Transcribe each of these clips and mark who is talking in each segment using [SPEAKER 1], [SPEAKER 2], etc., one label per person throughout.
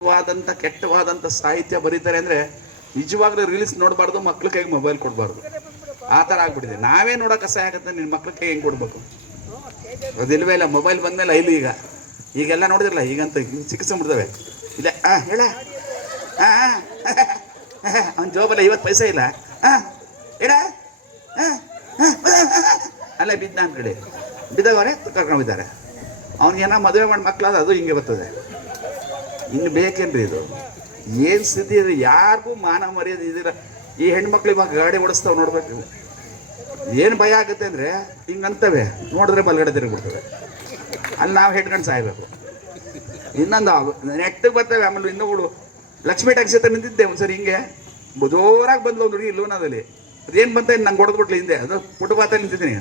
[SPEAKER 1] ವಾದಂತ ಕೆಟ್ಟವಾದಂಥ ಸಾಹಿತ್ಯ ಬರೀತಾರೆ ಅಂದ್ರೆ ನಿಜವಾಗ್ಲೂ ರೀಲ್ಸ್ ನೋಡಬಾರ್ದು ಮಕ್ಳ ಕೈಗೆ ಮೊಬೈಲ್ ಕೊಡಬಾರ್ದು ಆ ಥರ ಆಗ್ಬಿಟ್ಟಿದೆ ನಾವೇ ನೋಡೋಕೆ ಸಹಾಯ ಆಗುತ್ತೆ ನಿನ್ನ ಮಕ್ಳ ಕೈ ಹೆಂಗೆ ಕೊಡ್ಬೇಕು ಅದಿಲ್ವೇ ಇಲ್ಲ ಮೊಬೈಲ್ ಬಂದ್ಮೇಲೆ ಇಲ್ಲಿ ಈಗ ಈಗೆಲ್ಲ ನೋಡಿದ್ರಲ್ಲ ಈಗಂತ ಚಿಕಿತ್ಸೆ ಇಲ್ಲ ಆ ಹೇಳ ಹಾಂ ಅವ್ನ ಜೋಬಲ್ಲ ಇವತ್ತು ಪೈಸೆ ಇಲ್ಲ ಆ ಹೇಳ ಅಲ್ಲೇ ಬಿದ್ದ ಕರ್ಕೊಂಡು ಬಿದ್ದವರೆ ಕರ್ಕೊಂಡಿದ್ದಾರೆ ಏನೋ ಮದುವೆ ಮಾಡಿ ಮಕ್ಕಳಾದ ಅದು ಹಿಂಗೆ ಬರ್ತದೆ ಇನ್ನು ಬೇಕೇನ್ರಿ ಇದು? ಏನು ಸ್ಥಿತಿ ಇದೆ? ಯಾರಿಗೂ ಮಾನ ಮರ್ಯಾದೆ ಇದಿರ ಈ ಹೆಣ್ಮಕ್ಳು ಇವಾಗ ಗಾಡಿ ಓಡಿಸ್ತಾವ್ ನೋಡ್ಬೇಕು. ಏನು ಭಯ ಆಗುತ್ತೆ ಅಂದರೆ ಹಿಂಗಂತವೆ. ನೋಡಿದ್ರೆ ಬಲ್ಗಡೆ ತಿರುಗಿಬಿಡ್ತವೆ. ಅಲ್ಲಿ ನಾವು ಹೆಟ್ಕೊಂಡು ಸಾಯ್ಬೇಕು. ಇನ್ನೊಂದು ನೆಟ್ಟಿಗೆ ಬರ್ತವೆ ಆಮೇಲೆ ಇನ್ನೊಬ್ಳು ಲಕ್ಷ್ಮೀ ಟ್ಯಾಕ್ಸಿ ಹತ್ರ ನಿಂತಿದ್ದೆ ಒಂದ್ಸರಿ ಹಿಂಗೆ. ಜೋರಾಗಿ ಬಂದ್ಲು ಒಂದು ಹುಡುಗಿ ಏನು ಅದೇನು ಬಂತ ನಂಗೆ ಹೊಡೆದ್ಬಿಟ್ಲಿ ಹಿಂದೆ? ಅದು ಫುಟ್ಪಾತಲ್ಲಿ ನಿಂತಿದ್ದೀನಿ.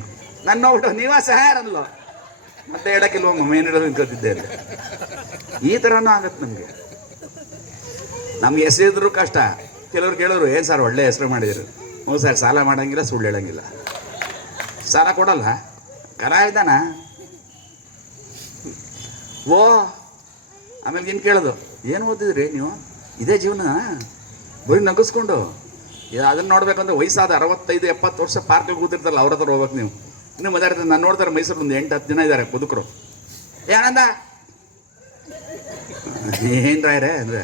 [SPEAKER 1] ನನ್ನ ನೋಡ್ಬಿಟ್ಟು ನೀವ ಸಹಾರ ಅನ್ಲೋ ಮತ್ತೆ ಹೇಳಕ್ಕಿಲ್ವಮ್ಮ ಮೇನ್ ಹೇಳೋದು ನಿಂತ್ಕೊತಿದ್ದೆ ಅಂತ ಈ ಥರನೂ ಆಗತ್ತೆ ನಮಗೆ. ನಮ್ಗೆ ಹೆಸರಿದ್ರು ಕಷ್ಟ. ಕೆಲವ್ರು ಕೇಳೋರು, ಏನು ಸರ್ ಒಳ್ಳೆ ಹೆಸರು ಮಾಡಿದ್ರು ಹ್ಞೂ ಸರ್, ಸಾಲ ಮಾಡಂಗಿಲ್ಲ, ಸುಳ್ಳು ಹೇಳಂಗಿಲ್ಲ. ಸಾಲ ಕೊಡಲ್ಲ ಕಲಾವಿದಾನ ಓ, ಆಮೇಲೆ ಏನು ಕೇಳೋದು, ಏನು ಓದಿದ್ರಿ ನೀವು? ಇದೇ ಜೀವನ? ಬರೀ ನಗಿಸ್ಕೊಂಡು? ಅದನ್ನು ನೋಡ್ಬೇಕಂದ್ರೆ ವಯಸ್ಸಾದ ಅರವತ್ತೈದು, ಎಪ್ಪತ್ತು ವರ್ಷ ಪಾರ್ಕಿಗೆ ಕೂತಿರ್ತಲ್ಲ ಅವ್ರ ಹತ್ರ ಹೋಗ್ಬೇಕು ನೀವು. ಇನ್ನು ಮಾತಾಡ್ತಾರೆ ನಾನು ನೋಡ್ತಾರೆ ಮೈಸೂರು ಒಂದು ಎಂಟು, ಹತ್ತು ಜನ ಇದ್ದಾರೆ ಬದುಕರು. ಏನಂದ ಏನು ರಾಯ್ರೆ, ಅಂದರೆ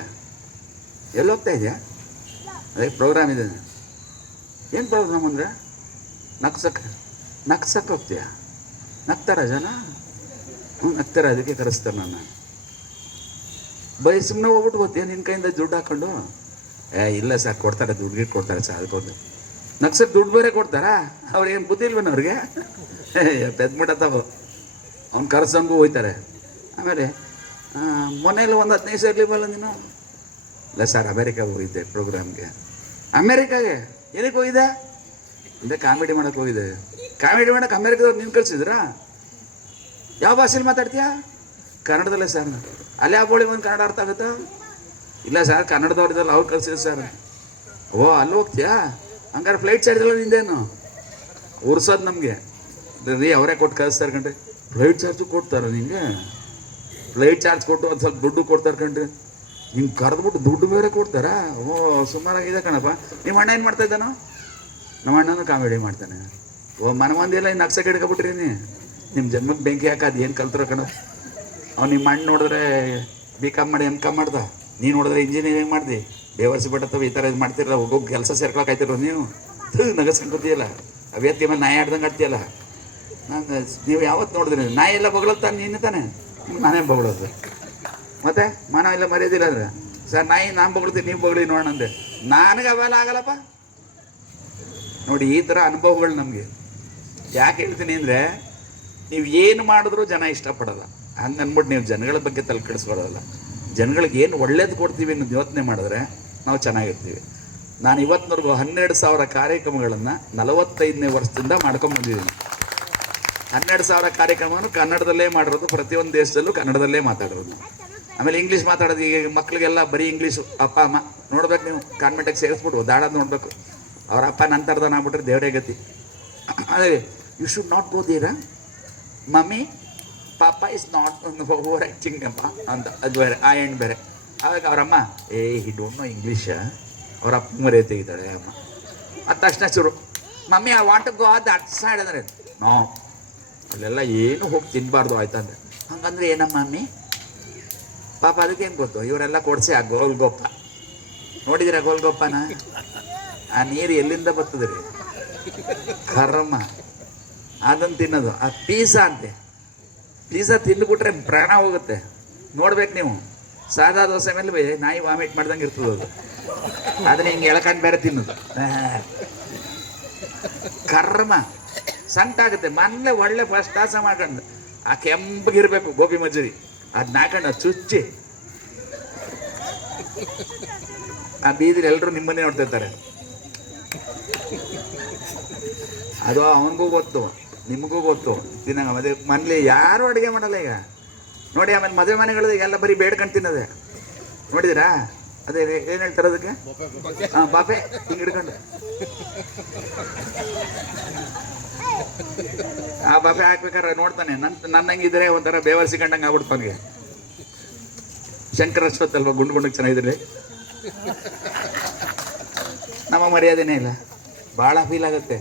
[SPEAKER 1] ಎಲ್ಲಿ ಹೋಗ್ತಾ ಇದೆಯಾ? ಅದೇ ಪ್ರೋಗ್ರಾಮ್ ಇದೆ. ಏನು ಪ್ರೋಗ್ರಾಮ್ ಅಂದರೆ? ನಕ್ಸಕ್ಕೆ ನಕ್ಸಕ್ಕೆ ಹೋಗ್ತೀಯಾ? ನಗ್ತಾರ ಜನ? ಹ್ಞೂ ನಗ್ತಾರೆ, ಅದಕ್ಕೆ ಕರೆಸ್ತಾರೆ ನಾನು ಬೈ ಸುಮ್ಮನೆ ಹೋಗ್ಬಿಟ್ಟು ಗೊತ್ತೀಯ ನಿನ್ನ ಕೈಯಿಂದ ದುಡ್ಡು ಹಾಕ್ಕೊಂಡು ಏ, ಇಲ್ಲ ಸರ್, ಕೊಡ್ತಾರೆ, ದುಡ್ಡು ಗಿಟ್ಟು ಕೊಡ್ತಾರೆ ಸರ್ ಅದಕ್ಕೊಂದು ನಕ್ಸಕ್ಕೆ ದುಡ್ಡು ಬೇರೆ ಕೊಡ್ತಾರಾ? ಅವ್ರೇನು ಬುದ್ಧಿ ಇಲ್ವೇನು ಅವ್ರಿಗೆ? ಪೆದ್ಬಿಟ್ಟತ್ತವು ಅವ್ನು ಕರೆಸಂಗೂ ಹೋಯ್ತಾರೆ. ಆಮೇಲೆ ಮೊನ್ನೆಲ್ಲಿ ಒಂದು ಹದಿನೈದು ಸಾವಿರ ಬಲ್ಲ ನೀನು? ಇಲ್ಲ ಸರ್, ಅಮೇರಿಕಾಗೆ ಹೋಗಿದ್ದೆ ಪ್ರೋಗ್ರಾಮ್ಗೆ. ಅಮೇರಿಕಾಗೆ? ಏನಕ್ಕೆ ಹೋಗಿದ್ದೆ? ಅಂದರೆ ಕಾಮಿಡಿ ಮಾಡಕ್ಕೆ ಹೋಗಿದೆ ಕಾಮಿಡಿ ಮಾಡಕ್ಕೆ ಅಮೇರಿಕಾದವ್ರು ನೀನು ಕಳಿಸಿದ್ರಾ? ಯಾವ ಭಾಷೆಲಿ ಮಾತಾಡ್ತೀಯಾ? ಕನ್ನಡದಲ್ಲೇ ಸರ್. ಅಲ್ಲೇ ಆ ಬೋಳಿ ಬಂದು ಕನ್ನಡ ಅರ್ಥ ಆಗುತ್ತಾ? ಇಲ್ಲ ಸರ್ ಕನ್ನಡದವ್ರದ್ದಲ್ಲ ಅವ್ರು ಕಳ್ಸಿದ್ರು ಸರ್. ಓ ಅಲ್ಲಿ ಹೋಗ್ತೀಯಾ ಹಂಗಾರೆ ಫ್ಲೈಟ್ ಚಾರ್ಜ್ ಎಲ್ಲ ನಿಂದೇನು? ಉರ್ಸೋದು ನಮಗೆ. ರೀ, ಅವರೇ ಕೊಟ್ಟು ಕಳಿಸ್ತಾರೆ ಕಣ್ರಿ. ಫ್ಲೈಟ್ ಚಾರ್ಜು ಕೊಡ್ತಾರೆ ನಿಂಗೆ? ಫ್ಲೈಟ್ ಚಾರ್ಜ್ ಕೊಟ್ಟು ಒಂದು ಸ್ವಲ್ಪ ದುಡ್ಡು ಕೊಡ್ತಾರೆ ಕಣ್ರಿ. ಹಿಂಗೆ ಕರೆದ್ಬಿಟ್ಟು ದುಡ್ಡು ಬೇರೆ ಕೊಡ್ತಾರಾ? ಓ ಸುಮಾರಾಗಿದೆ ಕಣಪ್ಪ. ನಿಮ್ಮ ಅಣ್ಣ ಏನು ಮಾಡ್ತಾ ಇದ್ದಾನೋ? ನಮ್ಮ ಅಣ್ಣನೂ ಕಾಮಿಡಿ ಮಾಡ್ತಾನೆ. ಓ ಮನ ಮಂದಿಯೆಲ್ಲ ಇನ್ನು ಅಕ್ಸ ಕೆಡ್ಕೊಬಿಟ್ರಿ ನೀ. ನಿಮ್ಮ ಜನ್ಮಕ್ಕೆ ಬೆಂಕಿ ಹಾಕೋದು ಏನು ಕಲ್ತರೋ ಕಣ. ಅವ್ನು ನಿಮ್ಮ ಅಣ್ಣ ನೋಡಿದ್ರೆ ಬಿ ಕಾಮ್ ಮಾಡಿ ಎಂ ಕಾಮ್ ಮಾಡ್ದ. ನೀನು ನೋಡಿದ್ರೆ ಇಂಜಿನಿಯರಿಂಗ್ ಮಾಡ್ದಿ. ಬೇವರ್ಸಿ ಬಿಟ್ಟತ್ತವ ಈ ಥರ ಇದು ಮಾಡ್ತಿರಲ್ಲ ಒಬ್ಬೊಬ್ಬ ಕೆಲಸ ಸೇರ್ಕೊಳಕ್ ಆಯ್ತಿರೋ ನೀವು? ನಗ ನಗಸ್ಕೊಂಡ್ಕೊತೀಯಲ್ಲ ಅವೇತ್ತಿ ಮೇಲೆ ನಾಯಿ ಆಡ್ದಂಗೆ ಆಡ್ತೀಯಲ್ಲ. ನಾನು, ನೀವು ಯಾವತ್ತು ನೋಡಿದ್ರಿ? ನಾಯಿ ಎಲ್ಲ ಬಗಳತ್ತ ನೀನು ತಾನೆ? ನಾನೇ ಬಗಳೋದು. ಮತ್ತೆ ಮಾನವ ಎಲ್ಲ ಮರ್ಯಾದಿಲ್ಲ ಅಂದ್ರೆ? ಸರ್, ನಾಯಿ ನಾನು ಬಗಳ್ತೀನಿ, ನೀವು ಬಗಳಿ ನೋಡೋಣಂದೆ ನನಗೆ ಅವೆಲ್ಲ ಆಗಲ್ಲಪ್ಪ. ನೋಡಿ, ಈ ಥರ ಅನುಭವಗಳು ನಮಗೆ. ಯಾಕೆ ಹೇಳ್ತೀನಿ ಅಂದರೆ, ನೀವು ಏನು ಮಾಡಿದ್ರೂ ಜನ ಇಷ್ಟಪಡಲ್ಲ. ಹಂಗೆ ಅಂದ್ಬಿಟ್ಟು ನೀವು ಜನಗಳ ಬಗ್ಗೆ ತಲೆ ಕೆಡಿಸ್ಕೊಳ್ಳೋದಲ್ಲ ಜನಗಳಿಗೆ ಏನು ಒಳ್ಳೇದು ಕೊಡ್ತೀವಿ ಅನ್ನೋದು ಯೋಚನೆ ಮಾಡಿದ್ರೆ ನಾವು ಚೆನ್ನಾಗಿರ್ತೀವಿ. ನಾನು ಇವತ್ತಿನವರೆಗೂ ಹನ್ನೆರಡು ಸಾವಿರ ಕಾರ್ಯಕ್ರಮಗಳನ್ನು ನಲವತ್ತೈದನೇ ವರ್ಷದಿಂದ ಮಾಡ್ಕೊಂಡು ಬಂದಿದ್ದೀನಿ. ಹನ್ನೆರಡು ಸಾವಿರ ಕಾರ್ಯಕ್ರಮವನ್ನು ಕನ್ನಡದಲ್ಲೇ ಮಾಡಿರೋದು, ಪ್ರತಿಯೊಂದು ದೇಶದಲ್ಲೂ ಕನ್ನಡದಲ್ಲೇ ಮಾತಾಡೋದು. ಆಮೇಲೆ ಇಂಗ್ಲೀಷ್ ಮಾತಾಡೋದು, ಈಗ ಮಕ್ಕಳಿಗೆಲ್ಲ ಬರೀ ಇಂಗ್ಲೀಷ್ ಅಪ್ಪ, ಅಮ್ಮ ನೋಡ್ಬೇಕು ನೀವು ಕಾನ್ವೆಂಟಿಗೆ ಸೇರಿಸ್ಬಿಟ್ಟು ಒದ್ದಾಡೋದು ನೋಡಬೇಕು. ಅವ್ರ ಅಪ್ಪ ನಂತರದನ ಆಗ್ಬಿಟ್ರೆ ದೇವರೇ ಗತಿ. ಅದೇ you should not go there mummy ಪಾಪ ಇಸ್ ನಾಟ್ ಓವರ್ ಆ್ಯಕ್ಟಿಂಗ್ ಅಪ್ಪ ಅಂತ, ಅದು ಬೇರೆ, ಆ ಎಂಡ್ ಬೇರೆ. ಆವಾಗ ಅವರಮ್ಮ, ಏ ಹಿ ಡೋಂಟ್ ನೋ ಇಂಗ್ಲೀಷ ಅವ್ರ ಅಪ್ಪ ತೆಗಿತಾಳೆ ಅಮ್ಮ. ಅದು ತಕ್ಷಣ ಶುರು. ಮಮ್ಮಿ ಆ ವಾಂಟ್ ಗೋ ದಟ್ ಸೈಡ್ ಅಂದರೆ, ನೋ, ಅಲ್ಲೆಲ್ಲ ಏನು ಹೋಗಿ ತಿನ್ನಬಾರ್ದು ಆಯ್ತಂದ್ರೆ ಹಂಗಂದ್ರೆ, ಏನಮ್ಮ ಮಮ್ಮಿ? ಪಾಪ ಅದಕ್ಕೇನು ಗೊತ್ತು? ಇವರೆಲ್ಲ ಕೊಡಿಸಿ ಆ ಗೋಲ್ಗೊಪ್ಪ. ನೋಡಿದಿರ ಗೋಲ್ಗೊಪ್ಪನ? ಆ ನೀರು ಎಲ್ಲಿಂದ ಬರ್ತದೆ ರೀ? ಕರ್ಮ ಅದನ್ನು ತಿನ್ನೋದು. ಆ ಪೀಸಾ ಅಂತೆ. ಪೀಸಾ ತಿಂದುಬಿಟ್ರೆ ಪ್ರಾಣ ಹೋಗುತ್ತೆ. ನೋಡ್ಬೇಕು ನೀವು. ಸಾದಾ ದೋಸೆ ಮೇಲೆ ನಾಯಿ ವಾಮಿಟ್ ಮಾಡ್ದಂಗೆ ಇರ್ತದೆ ಅದು. ಅದನ್ನ ಹಿಂಗೆ ಎಳ್ಕೊಂಡು ಬೇರೆ ತಿನ್ನೋದು. ಕರ್ಮ. ಸಂಕಟ ಆಗುತ್ತೆ. ಮೊನ್ನೆ ಒಳ್ಳೆ ಫಸ್ಟ್ ಕ್ಲಾಸ ಮಾಡ್ಕೊಂಡು, ಆ ಕೆಂಪಗಿರ್ಬೇಕು ಗೋಬಿ ಮಜೂರಿ. ಅದನ್ನ ಹಾಕೊಂಡು ಅದ್ ಚುಚ್ಚಿ. ಆ ಬೀದಿಲಿ ಎಲ್ಲರೂ ನಿಮ್ಮನ್ನೇ ನೋಡ್ತಿರ್ತಾರೆ ಅದು ಅವನಿಗೂ ಗೊತ್ತು, ನಿಮಗೂ ಗೊತ್ತು. ತಿನ್ನಂಗ ಮತ್ತೆ ಮನೇಲಿ ಯಾರು ಅಡುಗೆ ಮಾಡಲ್ಲ ಈಗ. ನೋಡಿ ಆಮೇಲೆ ಮದುವೆ ಮನೆಗಳು ಎಲ್ಲ ಬರೀ ಬೇಡ್ಕೊಂಡು ತಿನ್ನೋದೆ. ನೋಡಿದಿರಾ ಅದೇ ಏನು ಹೇಳ್ತಾರೆ ಅದಕ್ಕೆ? ಹಾಂ ಬಾಪೆ ಹಿಂಗೆ ಹಿಡ್ಕೊಂಡು. ಆ ಬಾಪೆ ಹಾಕ್ಬೇಕಾದ್ರೆ ನೋಡ್ತಾನೆ. ನನ್ನ ನನ್ನ ಹಂಗಿದ್ರೆ ಒಂಥರ ಬೇವರ್ಸಿಕೊಂಡಂಗೆ ಆಗ್ಬಿಡ್ತು ಅವನಿಗೆ. ಶಂಕರ ಅಶ್ವತ್ ಅಲ್ವಾ ಗುಂಡು ಗುಂಡಕ್ಕೆ ಚೆನ್ನಾಗಿದ್ರಿ? ನಮ್ಮ ಮರ್ಯಾದೆನೇ ಇಲ್ಲ. ಭಾಳ ಫೀಲ್ ಆಗುತ್ತೆ.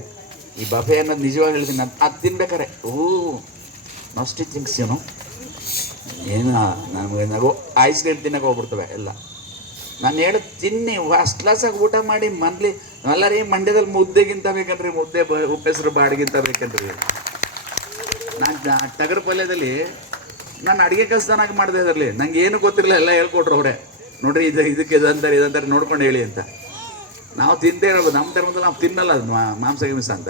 [SPEAKER 1] ಈ ಬಫೆ ಅನ್ನೋದು ನಿಜವಾಗಿ ಹೇಳ್ತೀನಿ. ನಾನು ಅದು ತಿನ್ಬೇಕಾರೆ ಓ ನಾಸ್ಟಿ ಥಿಂಗ್ಸ್ ಏನು ಏನು, ನಮಗೆ ನಗು ಐಸ್ ಕ್ರೀಮ್ ತಿನ್ನಕ್ಕೆ ಹೋಗ್ಬಿಡ್ತವೆ, ಎಲ್ಲ. ನಾನು ಹೇಳಿ, ತಿನ್ನಿ ಫಸ್ಟ್ ಕ್ಲಾಸಾಗಿ ಊಟ ಮಾಡಿ ಮನ್ಲಿ ಎಲ್ಲರೀ ಮಂಡ್ಯದಲ್ಲಿ ಮುದ್ದೆಗಿಂತ ಬೇಕಂದ್ರಿ ಮುದ್ದೆ ಬ, ಉಪ್ಪೆಸರು ಬಾಡಿಗಿಂತ ಬೇಕಂದ್ರಿ ನಾನು ಟಗರ ಪಲ್ಯದಲ್ಲಿ ನಾನು ಅಡುಗೆ ಕೆಲಸದಾನಾಗಿ ಮಾಡಿದೆ ಅದರಲ್ಲಿ ನಂಗೆ ಏನು ಗೊತ್ತಿರಲಿಲ್ಲ, ಎಲ್ಲ ಹೇಳ್ಕೊಟ್ರು ಅವರೇ. ನೋಡ್ರಿ, ಇದು, ಇದಕ್ಕೆ ಇದಂತಾರೆ ಇದಂತಾರೆ ನೋಡ್ಕೊಂಡು ಹೇಳಿ ಅಂತ. ನಾವು ತಿಂತೇ ಇರೋದು ನಮ್ಮ ಧರ್ಮದಲ್ಲಿ ನಾವು ತಿನ್ನಲ್ಲ, ಅದು ಮಾಂಸ ಗಿಂಸ ಅಂತ.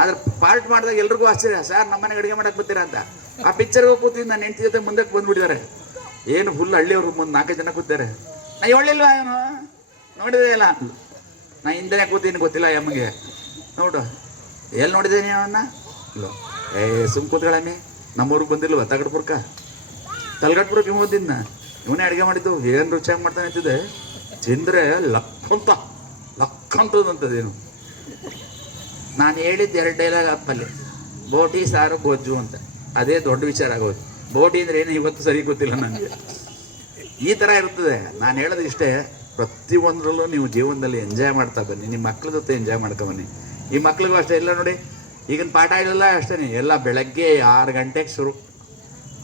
[SPEAKER 1] ಆದ್ರೆ ಪಾರ್ಟ್ ಮಾಡಿದಾಗ ಎಲ್ರಿಗೂ ಆಶ್ಚರ್ಯ, ಸರ್ ನಮ್ಮನೆ ಅಡುಗೆ ಮಾಡಕ್ಕೆ ಬರ್ತೀರಾ ಅಂತ? ಆ ಪಿಕ್ಚರ್ ಕೂತಿದ್ದು ನನ್ನ ಹೆಂಡತಿ ಜೊತೆ ಮುಂದಕ್ಕೆ ಬಂದ್ಬಿಟ್ಟಿದ್ದಾರೆ. ಏನು ಫುಲ್ ಹಳ್ಳಿಯವ್ರು ಮುಂದೆ ನಾಲ್ಕೈದು ಜನ ಕೂತಾರೆ ನಾ ಹೇಳಿಲ್ವಾ ಏನು ನೋಡಿದೆ ಇಲ್ಲ. ನಾ ಹಿಂದೆ ಕೂತೀನಿ ಗೊತ್ತಿಲ್ಲ ಎಮ್ಮಗೆ ನೋಡು ಎಲ್ಲಿ ನೋಡಿದ್ದೀನಿ ಅವನ್ನ? ಇಲ್ಲೋ, ಏ, ಸುಮ್ ಕೂತ್ಗಳಮ್ಮಿ ನಮ್ಮೂರಿಗೆ ಬಂದಿಲ್ವ, ತಗಡ್ಪುರ್ಕ? ತಲ್ಗಟ್ಪುರಕ್ಕೆ ಇವ್ ಓದಿದ್ನ ಇವನೇ ಅಡುಗೆ ಮಾಡಿದ್ದು, ಏನು ರುಚಿಯಾಗಿ ಮಾಡ್ತಾನೆ ಅಂತಿದೆ ತಿಂದರೆ ಲಕ್ಕಂತ ಲಕ್ಕಂತದಂತದೇನು ನಾನು ಹೇಳಿದ್ದು ಎರಡು ಡೈಲಾಗ್ ಅಪ್ಪಲ್ಲಿ ಬೋಟಿ, ಸಾರು, ಗೊಜ್ಜು ಅಂತ. ಅದೇ ದೊಡ್ಡ ವಿಚಾರ ಆಗೋದು ಬೋಟಿ ಅಂದರೆ ಏನು ಇವತ್ತು ಸರಿ ಗೊತ್ತಿಲ್ಲ ನನಗೆ. ಈ ಥರ ಇರ್ತದೆ. ನಾನು ಹೇಳೋದು ಇಷ್ಟೇ ಪ್ರತಿಯೊಂದರಲ್ಲೂ ನೀವು ಜೀವನದಲ್ಲಿ ಎಂಜಾಯ್ ಮಾಡ್ತಾ ಬನ್ನಿ. ನಿಮ್ಮ ಮಕ್ಳ ಜೊತೆ ಎಂಜಾಯ್ ಮಾಡ್ಕೊ ಬನ್ನಿ. ಈ ಮಕ್ಳಿಗೂ ಅಷ್ಟೇ, ಇಲ್ಲ ನೋಡಿ, ಈಗಿನ ಪಾಠ ಇಲ್ಲ ಅಷ್ಟೇ ಎಲ್ಲ ಬೆಳಗ್ಗೆ ಆರು ಗಂಟೆಗೆ ಶುರು.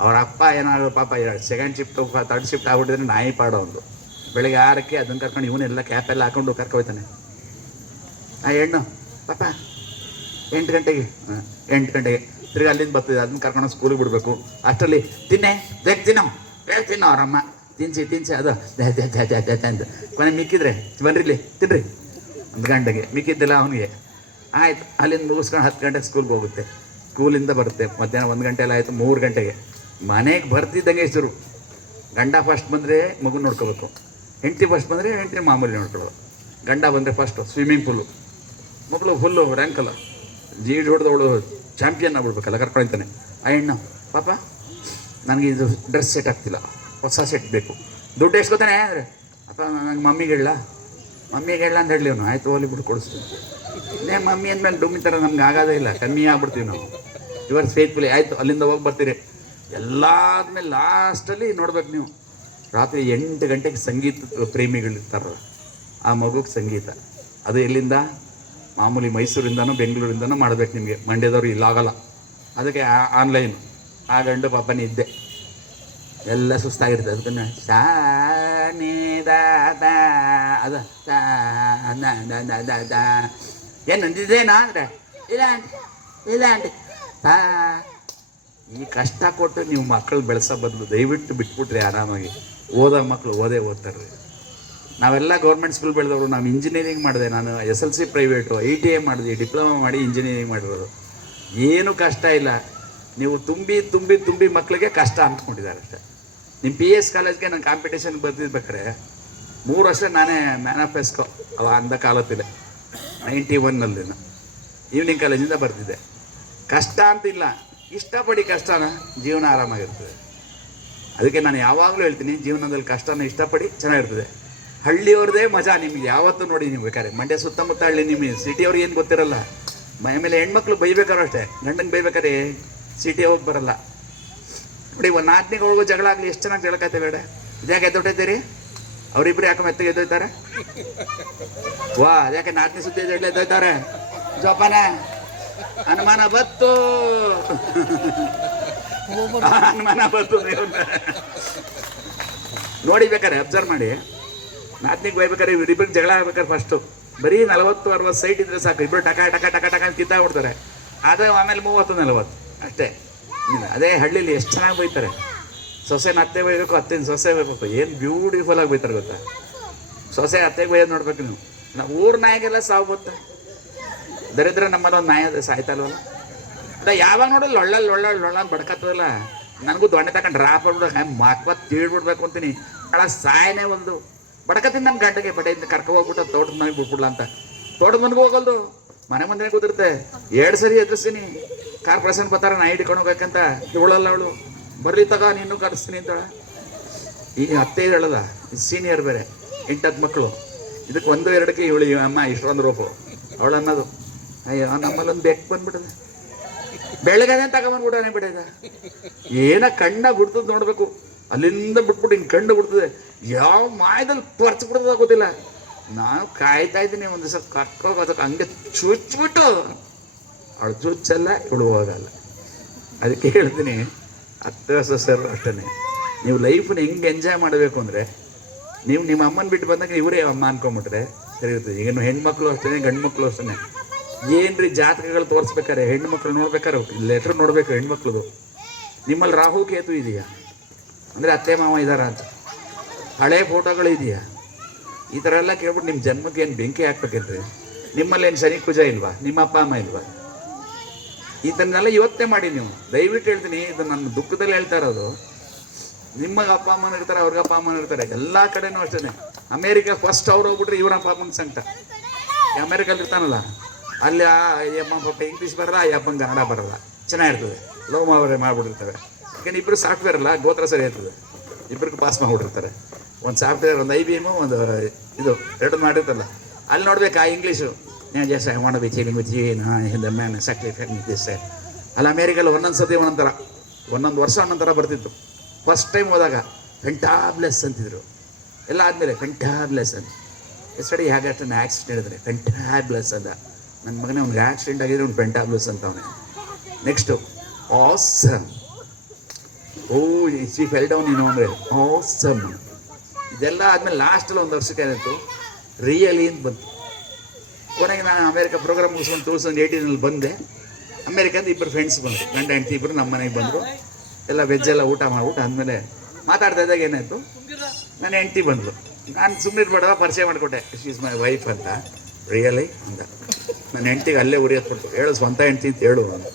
[SPEAKER 1] ಅವ್ರ ಅಪ್ಪ ಏನಾದ್ರು ಪಾಪ ಸೆಕೆಂಡ್ ಶಿಫ್ಟ್ ತರ್ಡ್ ಶಿಫ್ಟ್ ಆಗ್ಬಿಟ್ಟಿದ್ರೆ ನಾಯಿ ಪಾಡೋ ಒಂದು ಬೆಳಗ್ಗೆ ಆರಕ್ಕೆ ಅದನ್ನು ಕರ್ಕೊಂಡು ಇವನ್ನೆಲ್ಲ ಕ್ಯಾಪೆಲ್ಲ ಹಾಕೊಂಡು ಕರ್ಕೊಯ್ತಾನೆ. ಆ ಹೆಣ್ಣು, ಪಾಪ ಎಂಟು ಗಂಟೆಗೆ ಎಂಟು ಗಂಟೆಗೆ. ತಿರ್ಗಿ ಅಲ್ಲಿಂದ ಬರ್ತದೆ, ಅದನ್ನ ಕರ್ಕೊಂಡು ಸ್ಕೂಲಿಗೆ ಬಿಡಬೇಕು. ಅಷ್ಟರಲ್ಲಿ, ತಿನ್ನೆ ಬೇಗ ತಿನ್ನೋ ಬೇಗ ತಿನ್ನೋ ಅವರಮ್ಮ ತಿನ್ಸಿ ತಿನ್ಸಿ, ಅದು ಅಂತ ಕೊನೆ ಮಿಕ್ಕಿದ್ರೆ ಬನ್ರಿಲಿ ತಿನ್ರಿ. ಒಂದು ಗಂಟೆಗೆ, ಮಿಕ್ಕಿದ್ದಿಲ್ಲ ಅವನಿಗೆ. ಆಯಿತು, ಅಲ್ಲಿಂದ ಮುಗಿಸ್ಕೊಂಡು ಹತ್ತು ಗಂಟೆಗೆ ಸ್ಕೂಲ್ಗೆ ಹೋಗುತ್ತೆ. ಸ್ಕೂಲಿಂದ ಬರುತ್ತೆ, ಮಧ್ಯಾಹ್ನ ಒಂದು ಗಂಟೆ ಎಲ್ಲ ಆಯಿತು, ಮೂರು ಗಂಟೆಗೆ. ಮನೆಗೆ ಬರ್ತಿದ್ದಂಗೆ ಶುರು ಗಂಡ ಫಸ್ಟ್ ಬಂದರೆ ಮಗು ನೋಡ್ಕೋಬೇಕು. ಹೆಂಡತಿ ಫಸ್ಟ್ ಬಂದರೆ ಹೆಂಡತಿ ಮಾಮೂಲಿ ನೋಡ್ಕೊಳ್ಳೋದು ಗಂಡ ಬಂದರೆ ಫಸ್ಟು ಸ್ವಿಮ್ಮಿಂಗ್ ಪೂಲು ಮಗಳು ಫುಲ್ಲು ರ್ಯಾಂಕಲ್ಲ ಜೀಡ್ ಹೊಡೆದವಳು ಚಾಂಪಿಯನ್ ಆಗ್ಬಿಡ್ಬೇಕಲ್ಲ ಕರ್ಕೊಳ್ತಾನೆ ಆ ಹೆಣ್ಣು, ಪಾಪ, ನನಗೆ ಇದು ಡ್ರೆಸ್ ಸೆಟ್ ಆಗ್ತಿಲ್ಲ, ಹೊಸ ಸೆಟ್ ಬೇಕು. ದುಡ್ಡು ಎಸ್ಕೊತಾನೆ ಅಂದರೆ, ಅಪ್ಪ ನನಗೆ ಮಮ್ಮಿಗೆ ಹೇಳ ಮಮ್ಮಿಗೆ ಹೇಳ ಅಂತ ಹೇಳಿ ಅವನು, ಆಯ್ತು, ಹೋಲಿ ಬಿಟ್ಟು ಕೊಡಿಸ್ತೀನಿ. ಮಮ್ಮಿ ಅಂದಮೇಲೆ ಡುಮ್ಮಿ ಥರ ನಮ್ಗೆ ಆಗೋದೇ ಇಲ್ಲ, ಕಮ್ಮಿ ಆಗ್ಬಿಡ್ತೀವಿ ನಾವು. ಇವರ್ ಫೇತ್ಫುಲಿ ಆಯಿತು, ಅಲ್ಲಿಂದ ಹೋಗಿ ಬರ್ತೀರಿ. ಎಲ್ಲ ಆದ್ಮೇಲೆ ಲಾಸ್ಟಲ್ಲಿ ನೋಡ್ಬೇಕು ನೀವು. ರಾತ್ರಿ ಎಂಟು ಗಂಟೆಗೆ ಸಂಗೀತ ಪ್ರೇಮಿಗಳಿರ್ತಾರ ಆ ಮಗುಗೆ ಸಂಗೀತ. ಅದು ಎಲ್ಲಿಂದ? ಮಾಮೂಲಿ ಮೈಸೂರಿಂದನೂ, ಬೆಂಗಳೂರಿಂದನೂ ಮಾಡಬೇಕು ನಿಮಗೆ. ಮಂಡ್ಯದವ್ರು ಇಲ್ಲಾಗಲ್ಲ ಅದಕ್ಕೆ ಆನ್ಲೈನ್ ಆ ಗಂಡು ಪಾಪನೇ ಇದ್ದೆ. ಎಲ್ಲ ಸುಸ್ತಾಗಿರ್ತದೆ ಅದಕ್ಕೆ ಸಾ, ನಿ, ದ ದ, ಅದ ಏನು ಅಂದರೆ? ಇಲ್ಲ ಆಂಟಿ. ಇಲ್ಲ ಆಂಟಿ. ಈ ಕಷ್ಟ ಕೊಟ್ಟು ನೀವು ಮಕ್ಕಳು ಬೆಳೆಸೋ ಬದಲು ದಯವಿಟ್ಟು ಬಿಟ್ಬಿಟ್ರಿ ಆರಾಮಾಗಿ. ಓದೋ ಮಕ್ಕಳು ಓದೇ ಓದ್ತಾರೆ. ನಾವೆಲ್ಲ ಗೌರ್ಮೆಂಟ್ ಸ್ಕೂಲ್ ಬೆಳೆದವರು, ನಾವು ಇಂಜಿನಿಯರಿಂಗ್ ಮಾಡಿದೆ. ನಾನು S L C private I T I ಮಾಡಿದೆ ಡಿಪ್ಲೊಮಾ ಮಾಡಿ ಇಂಜಿನಿಯರಿಂಗ್ ಮಾಡಿರೋದು. ಏನು ಕಷ್ಟ ಇಲ್ಲ. ನೀವು ತುಂಬಿ ತುಂಬಿ ತುಂಬಿ ಮಕ್ಕಳಿಗೆ ಕಷ್ಟ ಅಂದ್ಕೊಂಡಿದ್ದಾರೆ ಅಷ್ಟೇ. ನಿಮ್ಮ ಪಿ ಎಸ್ ಕಾಲೇಜ್ಗೆ ನಾನು ಕಾಂಪಿಟೇಷನ್ ಬರ್ತಿರ್ಬೇಕಾರೆ ಮೂರು ವರ್ಷ ನಾನೇ ಮ್ಯಾನಿಫೆಸ್ಕೋ ಅವ ಅಂದ ಕಾಲತ್ತಿದೆ. ನೈಂಟಿ ಒನ್ನಲ್ಲಿ ಈವ್ನಿಂಗ್ ಕಾಲೇಜಿಂದ ಬರ್ತಿದ್ದೆ ಕಷ್ಟ ಅಂತಿಲ್ಲ. ಇಷ್ಟಪಡಿ ಕಷ್ಟನ ಜೀವನ ಆರಾಮಾಗಿರ್ತದೆ. ಅದಕ್ಕೆ ನಾನು ಯಾವಾಗಲೂ ಹೇಳ್ತೀನಿ, ಜೀವನದಲ್ಲಿ ಕಷ್ಟನ ಇಷ್ಟಪಡಿ ಚೆನ್ನಾಗಿರ್ತದೆ. ಹಳ್ಳಿಯವ್ರದೇ ಮಜಾ ನಿಮ್ಗೆ ಯಾವತ್ತೂ ನೋಡಿ ನೀವು ಬೇಕಾದ್ರೆ. ಮಂಡ್ಯ ಸುತ್ತಮುತ್ತ ಹಳ್ಳಿ ನಿಮಗೆ ಸಿಟಿಯವ್ರಿಗೆ ಏನು ಗೊತ್ತಿರಲ್ಲ. ಮ- ಆಮೇಲೆ ಹೆಣ್ಮಕ್ಳು ಬೈಬೇಕಾದ್ರೆ ಅಷ್ಟೇ. ಗಂಡಂಗೆ ಬೈಬೇಕಾದ್ರೆ ಸಿಟಿ ಹೋಗಿ ಬರಲ್ಲ. ನೋಡಿ ಒಂದು ನಾಲ್ಕನಿಗೆ ಹೋಗೋ ಜಗಳ ಆಗಲಿ ಎಷ್ಟು ಚೆನ್ನಾಗಿ ಜಗಳಕತ್ತೆ ಬೇಡ. ಇದ್ಯಾಕೆ ಎದ್ದೊಟ್ಟೈತೀರಿ ಅವರಿಬ್ರು ಯಾಕೆ ಮೆತ್ತಗೆ ಎದ್ದೋಯ್ತಾರೆ ವಾ ಅದ್ಯಾಕೆ ನಾಲ್ಕನೇ ಸುದ್ದಿ ಜಗಳ ಎದ್ದೊಯ್ತಾರೆ ಜೋಪಾನ ಅನುಮಾನ ಬತ್ತು. ಅನುಮಾನ ಬತ್ತು. ನೋಡಿ ಬೇಕಾರೆ ಅಬ್ಸರ್ವ್ ಮಾಡಿ. ನಾಲ್ಕನಿಗೆ ಬೈಬೇಕಾರೆ ಇಬ್ಬರು ಜಗಳ ಆಗ್ಬೇಕಾದ್ರೆ ಫಸ್ಟು ಬರೀ ನಲವತ್ತು, ಅರವತ್ತು ಸೈಟ್ ಇದ್ರೆ ಸಾಕು. ಇಬ್ಬರು ಟಕ ಟಕ ಟಕ ಟಕ ಅಂತ ಕಿತ್ತಾಗ್ಬಿಡ್ತಾರೆ ಆದರೆ ಆಮೇಲೆ ಮೂವತ್ತು, ನಲವತ್ತು. ಅಷ್ಟೇ. ಅದೇ ಹಳ್ಳಿಲಿ ಎಷ್ಟು ಚೆನ್ನಾಗಿ ಬೈತಾರೆ. ಸೊಸೆನ ಅತ್ತೆ ಬೈಬೇಕು, ಅತ್ತೆನ ಸೊಸೆ ಬೈಬೇಕು. ಏನು ಬ್ಯೂಟಿಫುಲ್ ಆಗಿ ಬೈತಾರೆ ಗೊತ್ತಾ? ಸೊಸೆ ಅತ್ತೆಗೆ ಬೈಯೋದು ನೋಡ್ಬೇಕು ನೀವು. ನಾವು ಊರ ನಾಯಿಗೆಲ್ಲ ಸಾವು ಗೊತ್ತಾ ದರಿದ್ರ ನಮ್ಮಲ್ಲಿ ಒಂದು ನಾಯಿ ಸಾಯ್ತಲ್ವಲ್ಲ? ಅದ ಯಾವಾಗ ನೋಡಲ್ಲ ಒಳ್ಳಲ್ಲಿ ಒಳ್ಳಲ್ಲಿ ಲೊಳ್ಳ ಬಡ್ಕತ್ತದಲ್ಲ? ನನಗೂ ದೊಣ್ಣೆ ತಗೊಂಡು ಡ್ರಾಪ್ ಮಾಡ್ಬಿಡ್ಬೇಕು ಮಕ್ಳ ತೀಡ್ಬಿಡ್ಬೇಕು ಅಂತೀನಿ. ಅಳ ಸಾಯನೇ ಒಂದು. ಬಡ್ಕತ್ತೀನಿ ನನ್ನ ಗಂಟೆಗೆ ಬಡೆಯಿಂದ ಕರ್ಕ ಹೋಗ್ಬಿಟ್ಟು ತೋಟದ ಮನೆಗೆ ಬಿಟ್ಬಿಡ್ಲ ಅಂತ. ತೋಟದ ಮನೆಗೆ ಹೋಗಲ್ದು, ಮನೆ ಮುಂದೆ ಕೂತಿರುತ್ತೆ. ಎರಡು ಸರಿ ಎದುರಿಸ್ತೀನಿ. ಕಾರ್ಪೊರೇಷನ್ ಬರ್ತಾರೆ ನಾ ಹಿಡ್ಕೊಂಡು ಹೋಗ್ಬೇಕಂತ. ಇವಳಲ್ಲ ಅವಳು. ಬರ್ಲಿ ತಗ, ನೀನು ಕರೆಸ್ತೀನಿ ಅಂತ ಈ ಅತ್ತೆ ಹೇಳಲ್ಲ ಸೀನಿಯರ್ ಬೇರೆ. ಎಂಟತ್ತು ಮಕ್ಕಳು ಇದಕ್ಕೆ ಒಂದು, ಎರಡಕ್ಕೆ ಇವಳು ಅಮ್ಮ, ಇಷ್ಟೊಂದು ರೂಪು. ಅವಳು ಅನ್ನೋದು. ಅಯ್ಯೋ ನಮ್ಮಲ್ಲಿ ಒಂದು ಬೆಕ್ ಬಂದ್ಬಿಟ್ಟದೆ. ಬೆಳಗ್ಗೆ ತಗೊಂಬಂದ್ಬಿಡನೆ ಬಿಡಿದ ಏನ ಕಣ್ಣ ಬಿಡ್ತದ ನೋಡ್ಬೇಕು. ಅಲ್ಲಿಂದ ಬಿಟ್ಬಿಟ್ಟು ಹಿಂಗೆ ಕಂಡು ಬಿಡ್ತದೆ. ಯಾವ ಮಾಯದಲ್ಲಿ ಪರ್ಚ್ ಬಿಡ್ತದ ಗೊತ್ತಿಲ್ಲ. ನಾನು ಕಾಯ್ತಾ ಇದ್ದೀನಿ ಒಂದು ದಿವಸ ಕರ್ಕೋಗೋದಕ್ಕೆ ಹಂಗೆ ಚುಚ್ಬಿಟ್ಟು ಅವಳು ಚುಚ್ಚಲ್ಲ ಇಡುವಾಗಲ್ಲ ಅದಕ್ಕೆ ಹೇಳ್ತೀನಿ, ಹತ್ತು ಸರ್ ಅಷ್ಟೇ ನೀವು ಲೈಫನ್ನ ಹೆಂಗೆ ಎಂಜಾಯ್ ಮಾಡಬೇಕು ಅಂದರೆ, ನೀವು ನಿಮ್ಮ ಅಮ್ಮನ ಬಿಟ್ಟು ಬಂದಾಗ ಇವರೇ ಅಮ್ಮ ಅನ್ಕೊಂಬಿಟ್ರೆ ಸರಿ ಇರ್ತದೆ ಈಗ ಹೆಣ್ಮಕ್ಳು ಅಷ್ಟೇ ಗಂಡ್ಮಕ್ಳು ಅಷ್ಟೇ ರೀ ಜಾತಕಗಳು ತೋರಿಸ್ಬೇಕಾರೆ ಹೆಣ್ಮಕ್ಳು ನೋಡ್ಬೇಕಾರೆ ಲೆಟ್ರ್ ನೋಡ್ಬೇಕು ಹೆಣ್ಮಕ್ಳದು. ನಿಮ್ಮಲ್ಲಿ ರಾಹು ಕೇತು ಇದೆಯಾ? ಅಂದರೆ ಅತ್ತೆ ಮಾವ ಇದ್ದಾರ ಅಂತ. ಹಳೆ ಫೋಟೋಗಳು ಇದೆಯಾ? ಈ ಥರ ಎಲ್ಲ ಕೇಳ್ಬಿಟ್ಟು ನಿಮ್ಮ ಜನ್ಮಕ್ಕೆ ಏನು ಬೆಂಕಿ ಹಾಕ್ಬೇಕೇನ್ರಿ? ನಿಮ್ಮಲ್ಲಿ ಏನು ಶನಿ ಪೂಜಾ ಇಲ್ವಾ? ನಿಮ್ಮ ಅಪ್ಪ, ಅಮ್ಮ ಇಲ್ವಾ? ಇದನ್ನೆಲ್ಲ ಇವತ್ತೇ ಮಾಡಿ ನೀವು. ದಯವಿಟ್ಟು ಹೇಳ್ತೀನಿ, ಇದು ನನ್ನ ದುಃಖದಲ್ಲಿ ಹೇಳ್ತಾ ಇರೋದು. ನಿಮ್ಮ ಅಪ್ಪ ಅಮ್ಮನ ಇರ್ತಾರೆ, ಅವ್ರಿಗೆ ಅಪ್ಪ ಅಮ್ಮನ ಇರ್ತಾರೆ. ಎಲ್ಲ ಕಡೆನೂ ಅಷ್ಟೇ ಅಮೇರಿಕ ಫಸ್ಟ್ ಅವ್ರು ಹೋಗ್ಬಿಟ್ರೆ ಇವ್ರ ಅಪ್ಪ, ಅಮ್ಮನ ಸಂಕಟ. ಈ ಅಮೇರಿಕಲ್ಲಿ ಇರ್ತಾನಲ್ಲ, ಅಲ್ಲಿ ಆ ಅಮ್ಮ ಪಾಪ ಇಂಗ್ಲೀಷ್ ಬರಲ್ಲ ಆ ಅಪ್ಪನ ಕನ್ನಡ ಬರಲ್ಲ. ಚೆನ್ನಾಗಿರ್ತದೆ. ಲವ್ ಮಾವರೆ ಮಾಡ್ಬಿಟ್ಟಿರ್ತಾರೆ. ಯಾಕಂದ್ರೆ ಇಬ್ಬರು ಸಾಫ್ಟ್ವೇರ್ ಅಲ್ಲ, ಗೋತ್ರ ಸರಿ ಇರ್ತದೆ ಇಬ್ಬರಿಗೂ ಪಾಸ್ ಮಾಡ್ಬಿಟ್ಟಿರ್ತಾರೆ ಒಂದು ಸಾಫ್ಟ್ವೇರ್ ಒಂದು ಐ ಬಿ ಎಮು ಒಂದು ಇದು, ಎರಡು ಮಾಡಿರ್ತಲ್ಲ ಅಲ್ಲಿ ನೋಡ್ಬೇಕು ಆ ಇಂಗ್ಲೀಷು ನಾನು just I want be chilling with ನಾ ಹಿಂದ ಮ್ಯಾನ್ ಸ್ಯಾಕ್ರಿಫೈ ದಿಸ್ ಅಲ್ಲಿ ಅಮೇರಿಕಲ್ಲಿ ಒಂದೊಂದು ಸತಿ ಒಂದೊಂದು ಥರ ಒಂದೊಂದು ವರ್ಷ ಒಂದೊಂದು ಥರ ಬರ್ತಿತ್ತು. ಫಸ್ಟ್ ಟೈಮ್ ಹೋದಾಗ ಫೆಂಟಾಬ್ಲೆಸ್ ಅಂತಿದ್ರು. ಎಲ್ಲ ಆದಮೇಲೆ ಫೆಂಟಾಬ್ಲೆಸ್ ಅಂತ. ಎಸ್ಟಡಿ ಹೇಗೆ ಅಷ್ಟು ಆಕ್ಸಿಡೆಂಟ್ ಹೇಳಿದ್ರೆ ಫೆಂಟಾಬ್ಲೆಸ್ ಅಂತ ನನ್ನ ಮಗನೇ, ಅವ್ನಿಗೆ ಆಕ್ಸಿಡೆಂಟ್ ಆಗಿದ್ರೆ ಅವ್ನು ಫೆಂಟಾಬ್ಲೆಸ್ ಅಂತ ಅವನೇ next awesome O C fell down ಏನು ಅಂದರೆ. ಆಸಮ್ ಇದೆಲ್ಲ ಆದಮೇಲೆ ಲಾಸ್ಟಲ್ಲಿ ಒಂದು ವರ್ಷಕ್ಕೆ ಏನಾಯ್ತು? ರಿಯಲಿ ಅಂತ ಬಂತು. ಕೊನೆಗೆ ನಾನು ಅಮೇರಿಕ ಪ್ರೋಗ್ರಾಮ್ ಮುಗಿಸ್ಕೊಂಡು ಟೂ ತೌಸಂಡ್ ಏಯ್ಟೀನಲ್ಲಿ ಬಂದೆ. ಅಮೇರಿಕದ ಇಬ್ಬರು ಫ್ರೆಂಡ್ಸ್ ಬಂದರು. ಗಂಡ, ಹೆಂಡತಿ ಇಬ್ಬರು ನಮ್ಮ ಮನೆಗೆ ಬಂದರು. ಎಲ್ಲ ವೆಜ್ ಎಲ್ಲ ಊಟ ಮಾಡ್ಬಿಟ್ಟು ಆದಮೇಲೆ ಮಾತಾಡ್ತಾ ಇದ್ದಾಗ ಏನಾಯಿತು? ನನ್ನ ಹೆಂಡತಿ ಬಂದಳು ನಾನು ಸುಮ್ಮನೆ ಬೇಡ ಪರಿಚಯ ಮಾಡಿಕೊಟ್ಟೆ. ಶೀಸ್ ಮೈ ವೈಫ್ ಅಂತ. ರಿಯಲಿ ಅಂತ ನನ್ನ ಹೆಂಡ್ತಿಗೆ ಅಲ್ಲೇ ಉರಿ ಹತ್ಬಿಟ್ಟು ಹೇಳು ಸ್ವಂತ ಹೆಂಡ್ತಿ ಅಂತ ಹೇಳು ಅಂತ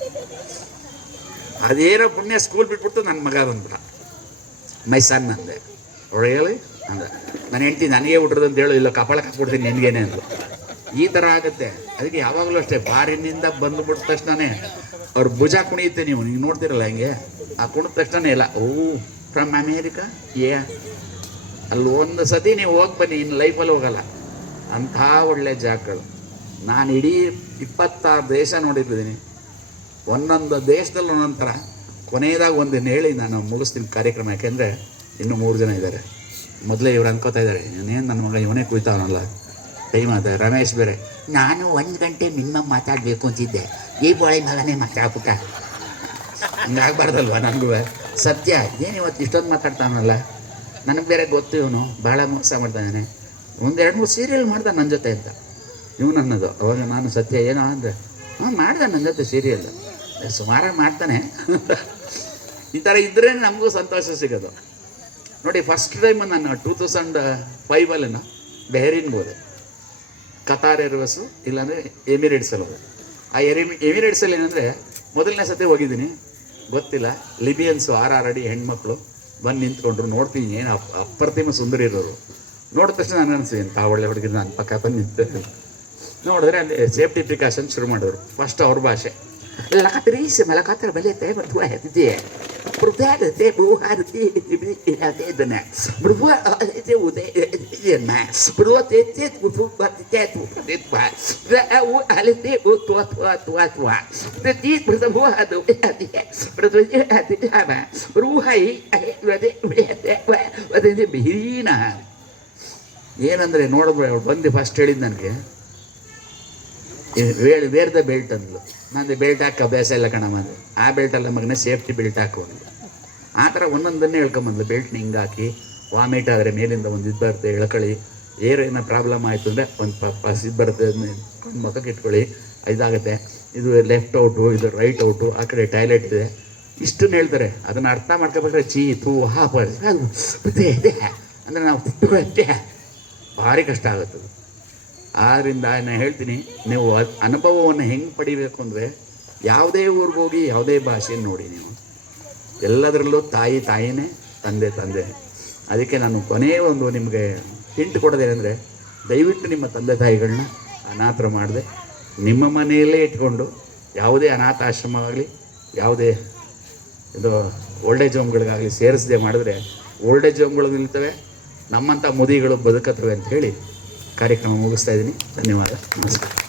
[SPEAKER 1] ಅದೇನೋ ಪುಣ್ಯ ಸ್ಕೂಲ್ ಬಿಟ್ಬಿಟ್ಟು ನನ್ನ ಮಗ ಬಂದ್ಬಿಡ ಮೈ ಸನ್ ಅಂದೆ. ರಿಯಲಿ ಅಂದ. ನನ್ನ ಹೆಂಡ್ತಿ ನನಗೆ ಹುಟ್ಟಿರೋದು ಅಂತ ಹೇಳು, ಇಲ್ಲ ಕಪಾಳಕ್ಕೆ ಹಾಕ್ಬಿಡ್ತೀನಿ ನಿನಗೇನೆ ಅಂದ್ರು ಈ ಥರ ಆಗುತ್ತೆ. ಅದಕ್ಕೆ ಯಾವಾಗಲೂ ಅಷ್ಟೇ, ಬಾರಿನಿಂದ ಬಂದುಬಿಟ್ಟ ತಕ್ಷಣನೇ ಅವ್ರ ಭುಜ ಕುಣಿಯುತ್ತೆ ನೀವು. ನೀವು ನೋಡ್ತಿರಲ್ಲ ಹೆಂಗೆ? ಆ ಕುಣಿದ ತಕ್ಷಣನೇ ಇಲ್ಲ ಓ ಫ್ರಮ್ ಅಮೇರಿಕಾ ಏ ಅಲ್ಲಿ ಒಂದು ಸತಿ ನೀವು ಹೋಗಿ ಬನ್ನಿ ಇನ್ನು ಲೈಫಲ್ಲಿ ಹೋಗಲ್ಲ. ಅಂಥ ಒಳ್ಳೆ ಜಾಗಗಳು ನಾನು ಇಡೀ ಇಪ್ಪತ್ತಾರು ದೇಶ ನೋಡಿದ್ದೀನಿ ಒಂದೊಂದು ದೇಶದಲ್ಲಿ ಒಂದೊಂದು ಥರ ಒಂದು ಒಂದನ್ನು ಹೇಳಿ ನಾನು ಮುಗಿಸ್ತೀನಿ ಕಾರ್ಯಕ್ರಮ, ಯಾಕೆಂದರೆ ಇನ್ನು ಮೂರು ಜನ ಇದ್ದಾರೆ. ಮೊದಲೇ ಇವ್ರು ಅನ್ಕೋತಾ ಇದ್ದಾರೆ ಇನ್ನೇನು ನನ್ನ ಮಗ, ಇವನೇ ಕುಯ್ತಾವನಲ್ಲ ಟೈಮ್ ಆದ ರಮೇಶ್ ಬೇರೆ, ನಾನು ಒಂದು ಗಂಟೆ ಮಿನಿಮಮ್ ಮಾತಾಡಬೇಕು ಅಂತಿದ್ದೆ. ಈ ಬಾಳೆ ಮಗನೇ ಮಾತಾಡ್ಬಿಟ್ಟ ಹಂಗಾಗ್ಬಾರ್ದಲ್ವ ನನಗೂ ಸತ್ಯ, ಏನು ಇವತ್ತು ಇಷ್ಟೊಂದು ಮಾತಾಡ್ತಾನಲ್ಲ? ನನಗೆ ಬೇರೆ ಗೊತ್ತು ಇವನು ಭಾಳ ಮೋಸ ಮಾಡ್ತಾನೆ ಒಂದು ಎರಡು ಮೂರು ಸೀರಿಯಲ್ ಮಾಡ್ದ ನನ್ನ ಜೊತೆ ಅಂತ. ಇವನು ಅನ್ನೋದು ಅವಾಗ ನಾನು ಸತ್ಯ, ಏನೋ ಅಂದರೆ ಹಾಂ ಮಾಡ್ದೆ ನನ್ನ ಜೊತೆ ಸೀರಿಯಲ್ ಸುಮಾರಾಗಿ ಮಾಡ್ತಾನೆ. ಈ ಥರ ಇದ್ರೆ ನಮಗೂ ಸಂತೋಷ ಸಿಗೋದು. ನೋಡಿ ಫಸ್ಟ್ ಟೈಮ್ ನಾನು ಟೂ ತೌಸಂಡ್ ಫೈವಲ್ಲಿನ ಬೆಹರಿನ್ಗೆ ಹೋದೆ. ಕತಾರ್ ಏರ್ವೇಸು ಇಲ್ಲಾಂದರೆ ಎಮಿರೇಟ್ಸಲ್ಲಿ ಹೋದೆ. ಆ ಎರಿಮಿ ಎಮಿರೇಟ್ಸಲ್ಲಿ ಏನಂದರೆ, ಮೊದಲನೇ ಸತಿ ಹೋಗಿದ್ದೀನಿ. ಗೊತ್ತಿಲ್ಲ ಲಿಬಿಯನ್ಸು ಆರ್ ಆರ್ ಅಡಿ ಹೆಣ್ಮಕ್ಳು ಬಂದು ನಿಂತ್ಕೊಂಡ್ರು, ನೋಡ್ತೀನಿ ಏನು ಅಪ್, ಅಪ್ರತಿಮ ಸುಂದರಿ ಇರೋರು. ನೋಡಿದ ತಕ್ಷಣ ನಾನು ಅನಿಸ್ತೀನಿ ಎಂಥ ಒಳ್ಳೆ ಹುಡುಗಿ ನಾನು ಪಕ್ಕ ಬಂದು ನಿಂತ ನೋಡಿದ್ರೆ ಅಲ್ಲಿ ಸೇಫ್ಟಿ ಪ್ರಿಕಾಷನ್ ಶುರು ಮಾಡಿದ್ರು. ಫಸ್ಟ್ ಅವ್ರ ಭಾಷೆ. La caterissima, la catera belletta è per tua di Provate te buhar ti di la dedna. Provate te ude di ma. Provate te tu tu pa te tu te pa. La au ale te u tu tu tu tu. Te ti da buha do e di. Per do e di ma. Ruhai ai wade wade wade bihina. ಏನಂದ್ರೆ ನೋಡಿದ್ರೆ ಅವ್ರು ಬಂದು first ಹೇಳಿದ್ದು ನನಗೆ where where the belt ಅಂದ್ಲು ನಂದು belt ಹಾಕಿ ಅಭ್ಯಾಸ ಇಲ್ಲ ಕಣಮ್ಮ ಅಂದೆ. ಆ ಬೆಲ್ಟಲ್ಲ ಮಗನೇ ಸೇಫ್ಟಿ ಬೆಲ್ಟ್ ಹಾಕು ಅಂದ್ಲು ಆ ಥರ ಒಂದೊಂದನ್ನೇ ಹೇಳ್ಕೊಂಬಂದ್ಲು. ಬೆಲ್ಟ್ನ ಹಿಂಗೆ ಹಾಕಿ ವಾಮಿಟ್ ಆದರೆ ಮೇಲಿಂದ ಒಂದು ಇದು ಬರುತ್ತೆ ಎಳ್ಕೊಳ್ಳಿ ಏರ್ ಏನೋ ಪ್ರಾಬ್ಲಮ್ ಆಯಿತು ಅಂದರೆ ಒಂದು ಪಸ್ ಇದು ಬರುತ್ತೆ ಮುಖಕ್ಕೆ ಇಟ್ಕೊಳ್ಳಿ. ಇದಾಗುತ್ತೆ. ಇದು ಲೆಫ್ಟ್ ಔಟು ಇದು ರೈಟ್ ಔಟು ಆ ಕಡೆ ಟಾಯ್ಲೆಟ್ ಇದೆ. ಇಷ್ಟನ್ನು ಹೇಳ್ತಾರೆ. ಅದನ್ನು ಅರ್ಥ ಮಾಡ್ಕೋಬೇಕಾದ್ರೆ ಚೀ ತೂ ಹಾಪ ಅಂದರೆ ನಾವು ಭಾರಿ ಕಷ್ಟ ಆಗುತ್ತದೆ ಆದ್ದರಿಂದ ನಾನು ಹೇಳ್ತೀನಿ, ನೀವು ಅನುಭವವನ್ನು ಹೆಂಗೆ ಪಡಿಬೇಕು ಅಂದರೆ ಯಾವುದೇ ಊರಿಗೆ ಹೋಗಿ ಯಾವುದೇ ಭಾಷೆ ನೋಡಿ ನೀವು. ಎಲ್ಲದರಲ್ಲೂ ತಾಯಿ ತಾಯಿನೇ, ತಂದೆ ತಂದೆ. ಅದಕ್ಕೆ ನಾನು ಕೊನೆಯ ಒಂದು ನಿಮಗೆ ಹಿಂಟ್ ಕೊಡೋದೇನೆಂದರೆ, ದಯವಿಟ್ಟು ನಿಮ್ಮ ತಂದೆ ತಾಯಿಗಳನ್ನ ಅನಾಥರ ಮಾಡದೆ. ನಿಮ್ಮ ಮನೆಯಲ್ಲೇ ಇಟ್ಕೊಂಡು ಯಾವುದೇ ಅನಾಥಾಶ್ರಮವಾಗಲಿ ಯಾವುದೇ ಇದು ಓಲ್ಡೇಜ್ ಹೋಮ್ಗಳಿಗಾಗಲಿ ಸೇರಿಸದೆ ಮಾಡಿದ್ರೆ ಓಲ್ಡೇಜ್ ಹೋಮ್ಗಳು ನಿಲ್ತವೆ, ನಮ್ಮಂಥ ಮುದಿಗಳು ಬದುಕತ್ತವೆ ಅಂತ ಹೇಳಿ ಕಾರ್ಯಕ್ರಮ ಮುಗಿಸ್ತಾ ಇದ್ದೀನಿ. ಧನ್ಯವಾದ. ನಮಸ್ಕಾರ.